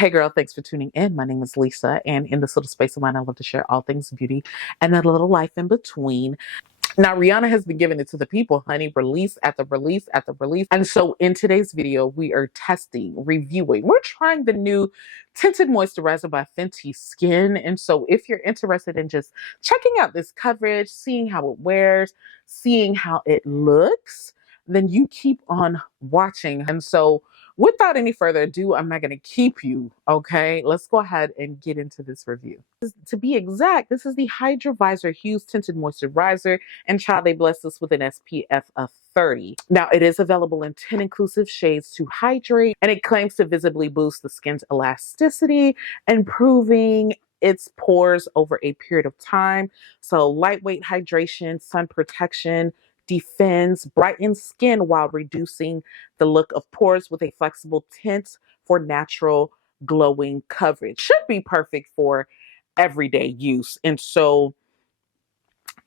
Hey girl, thanks for tuning in. My name is Lisa, and in this little space of mine, I love to share all things beauty and a little life in between. Now, Rihanna has been giving it to the people, honey, release after release after release. And so in today's video, we are testing, reviewing, we're trying the new Tinted Moisturizer by Fenty Skin. And so if you're interested in just checking out this coverage, seeing how it wears, seeing how it looks, then you keep on watching. And so without any further ado, I'm not going to keep you, okay? Let's go ahead and get into this review. To be exact, this is the Hydra Visor Hues Tinted Moisturizer, and child, they blessed us with an SPF of 30. Now, it is available in 10 inclusive shades to hydrate, and it claims to visibly boost the skin's elasticity, improving its pores over a period of time. So lightweight hydration, sun protection, defends, brightens skin while reducing the look of pores with a flexible tint for natural glowing coverage. Should be perfect for everyday use. And so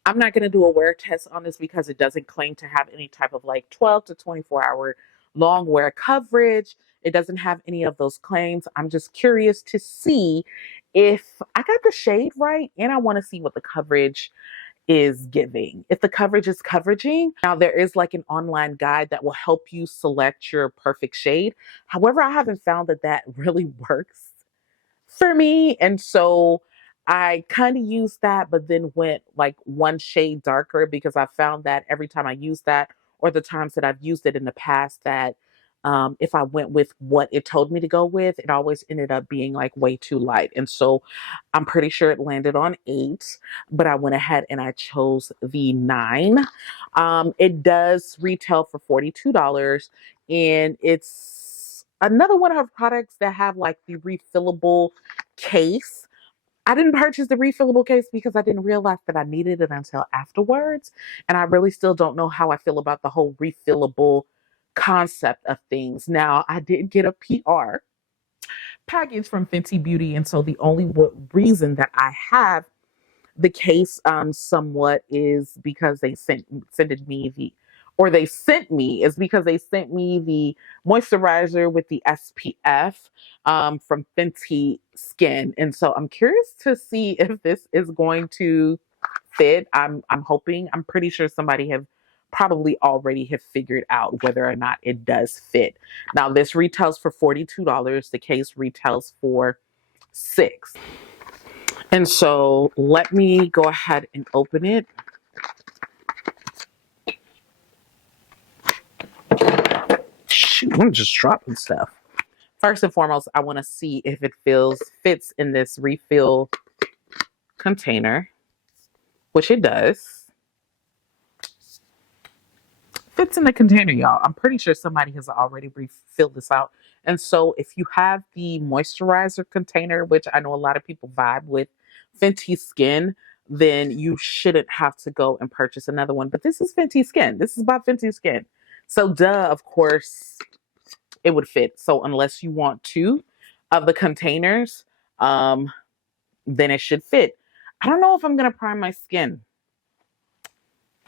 I'm not going to do a wear test on this because it doesn't claim to have any type of like 12 to 24-hour long wear coverage. It doesn't have any of those claims. I'm just curious to see if I got the shade right, and I want to see what the coverage is giving. If the coverage is coveraging, now there is like an online guide that will help you select your perfect shade. However, I haven't found that really works for me. And so I kind of used that, but then went like one shade darker because I found that every time I use that, or the times that I've used it in the past, that if I went with what it told me to go with, it always ended up being like way too light. And so I'm pretty sure it landed on 8, but I went ahead and I chose the 9. It does retail for $42, and it's another one of her products that have like the refillable case. I didn't purchase the refillable case because I didn't realize that I needed it until afterwards. And I really still don't know how I feel about the whole refillable concept of things. Now, I did get a PR package from Fenty Beauty. And so the only reason that I have the case somewhat is because they sent me the or they sent me is because they sent me the moisturizer with the SPF from Fenty Skin. And so I'm curious to see if this is going to fit. I'm hoping. I'm pretty sure somebody have probably already have figured out whether or not it does fit. Now this retails for $42. The case retails for 6. And so let me go ahead and open it. Shoot, I'm just dropping stuff. First and foremost, I want to see if it fits in this refill container, which it does. Fits in the container, y'all. I'm pretty sure somebody has already refilled this out. And so if you have the moisturizer container, which I know a lot of people vibe with Fenty Skin, then you shouldn't have to go and purchase another one. But this is Fenty Skin. This is about Fenty Skin. So duh, of course, it would fit. So unless you want 2 of the containers, then it should fit. I don't know if I'm going to prime my skin.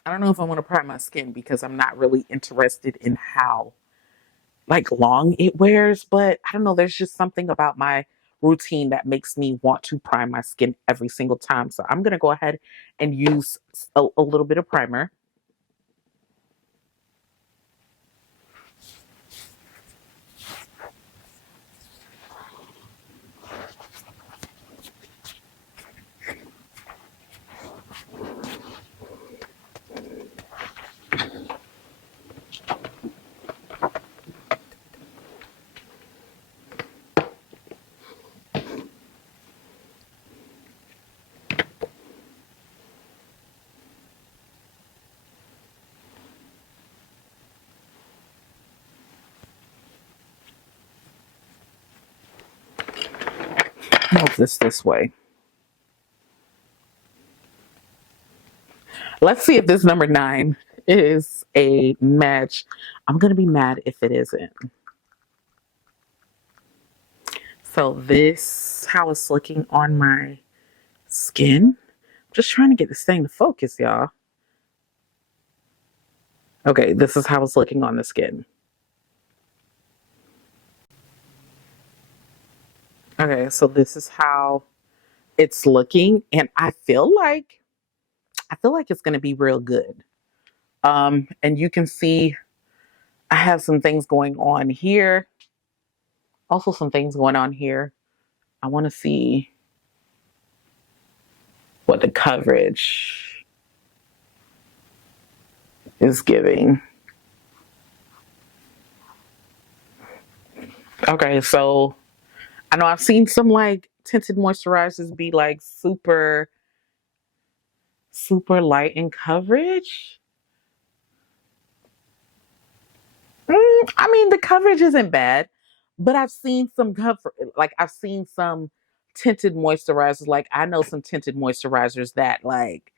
I don't know if I want to prime my skin because I'm not really interested in how like long it wears, but I don't know. There's just something about my routine that makes me want to prime my skin every single time. So I'm going to go ahead and use a little bit of primer. Move this way. Let's see if this number 9 is a match. I'm going to be mad if it isn't. So this, how it's looking on my skin. I'm just trying to get this thing to focus, y'all. Okay, this is how it's looking on the skin. Okay, so this is how it's looking, and I feel like it's gonna be real good. And you can see I have some things going on here, also some things going on here. I want to see what the coverage is giving. Okay, so I know I've seen some like tinted moisturizers be like super, super light in coverage. I mean, the coverage isn't bad, but I've seen some cover, like I've seen some tinted moisturizers. Like I know some tinted moisturizers that like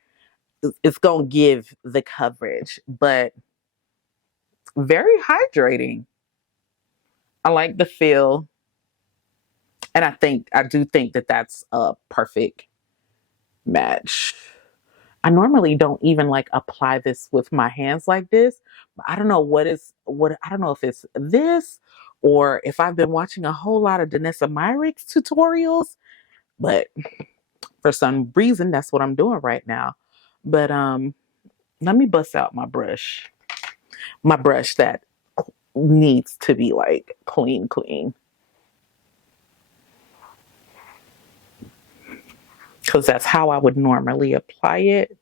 it's gonna give the coverage, but very hydrating. I like the feel, and I do think that that's a perfect match. I normally don't even like apply this with my hands like this, but I don't know what I don't know if it's this or if I've been watching a whole lot of Danessa Myricks tutorials, but for some reason that's what I'm doing right now. But let me bust out my brush. My brush that needs to be like clean, clean. Because that's how I would normally apply it.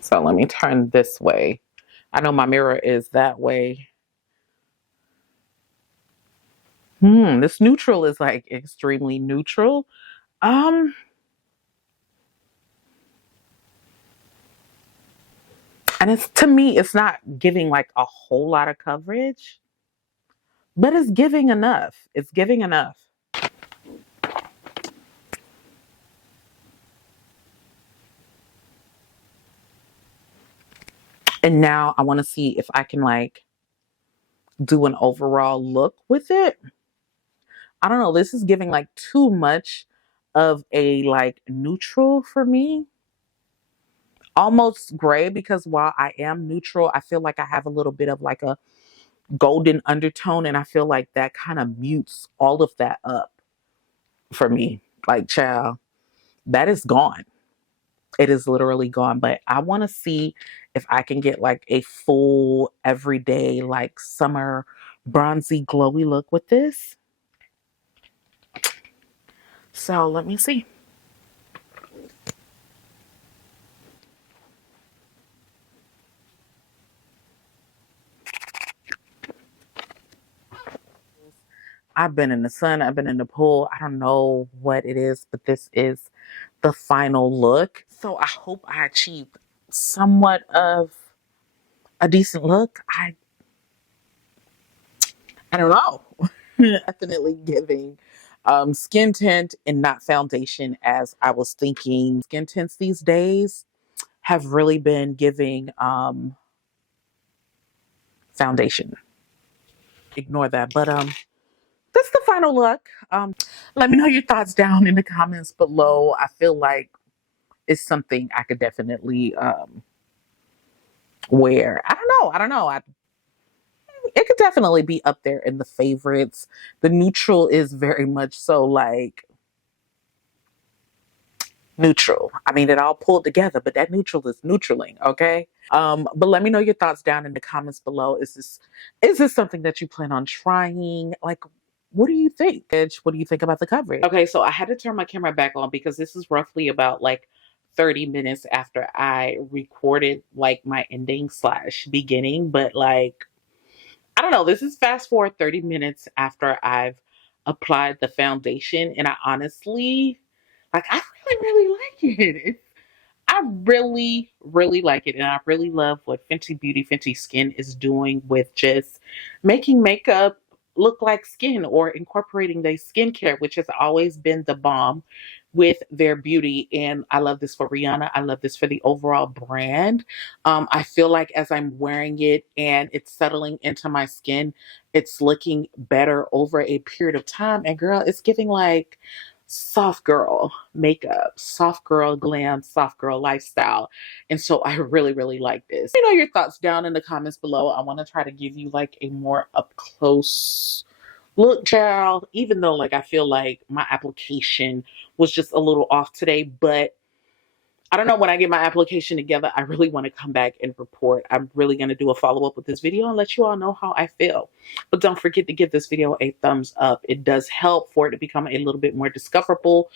So let me turn this way. I know my mirror is that way. This neutral is like extremely neutral. Um, and it's to me, it's not giving like a whole lot of coverage, but it's giving enough. It's giving enough. And now I want to see if I can like do an overall look with it. I don't know. This is giving like too much of a like neutral for me. Almost gray because while I am neutral, I feel like I have a little bit of like a golden undertone, and I feel like that kind of mutes all of that up for me. Like, child, that is gone. It is literally gone. But I want to see if I can get like a full everyday, like summer bronzy glowy look with this. So let me see. I've been in the sun, I've been in the pool. I don't know what it is, but this is the final look. So I hope I achieved somewhat of a decent look. I don't know. Definitely giving skin tint and not foundation as I was thinking. Skin tints these days have really been giving foundation. Ignore that. But that's the final look. Let me know your thoughts down in the comments below. I feel like it's something I could definitely wear. I don't know. I don't know. It could definitely be up there in the favorites. The neutral is very much so like neutral. I mean, it all pulled together, but that neutral is neutraling, okay? But let me know your thoughts down in the comments below. Is this something that you plan on trying? Like, what do you think? What do you think about the coverage? Okay, so I had to turn my camera back on because this is roughly about like 30 minutes after I recorded like my ending slash beginning, but like I don't know, this is fast forward 30 minutes after I've applied the foundation, and I honestly like I really like it. I really, really like it. And I really love what Fenty Beauty, Fenty Skin is doing with just making makeup look like skin or incorporating their skincare, which has always been the bomb with their beauty. And I love this for Rihanna. I love this for the overall brand. I feel like as I'm wearing it and it's settling into my skin, it's looking better over a period of time. And girl, it's giving like soft girl makeup, soft girl glam, soft girl lifestyle. And so I really, really like this. Let me know your thoughts down in the comments below. I want to try to give you like a more up close look, child, even though like I feel like my application was just a little off today, but I don't know, when I get my application together, I really want to come back and report. I'm really going to do a follow-up with this video and let you all know how I feel. But don't forget to give this video a thumbs up. It does help for it to become a little bit more discoverable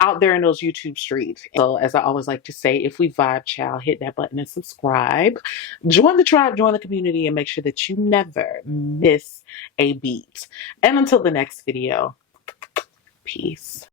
out there in those YouTube streets. So as I always like to say, if we vibe, child, hit that button and subscribe. Join the tribe, join the community, and make sure that you never miss a beat. And until the next video, peace.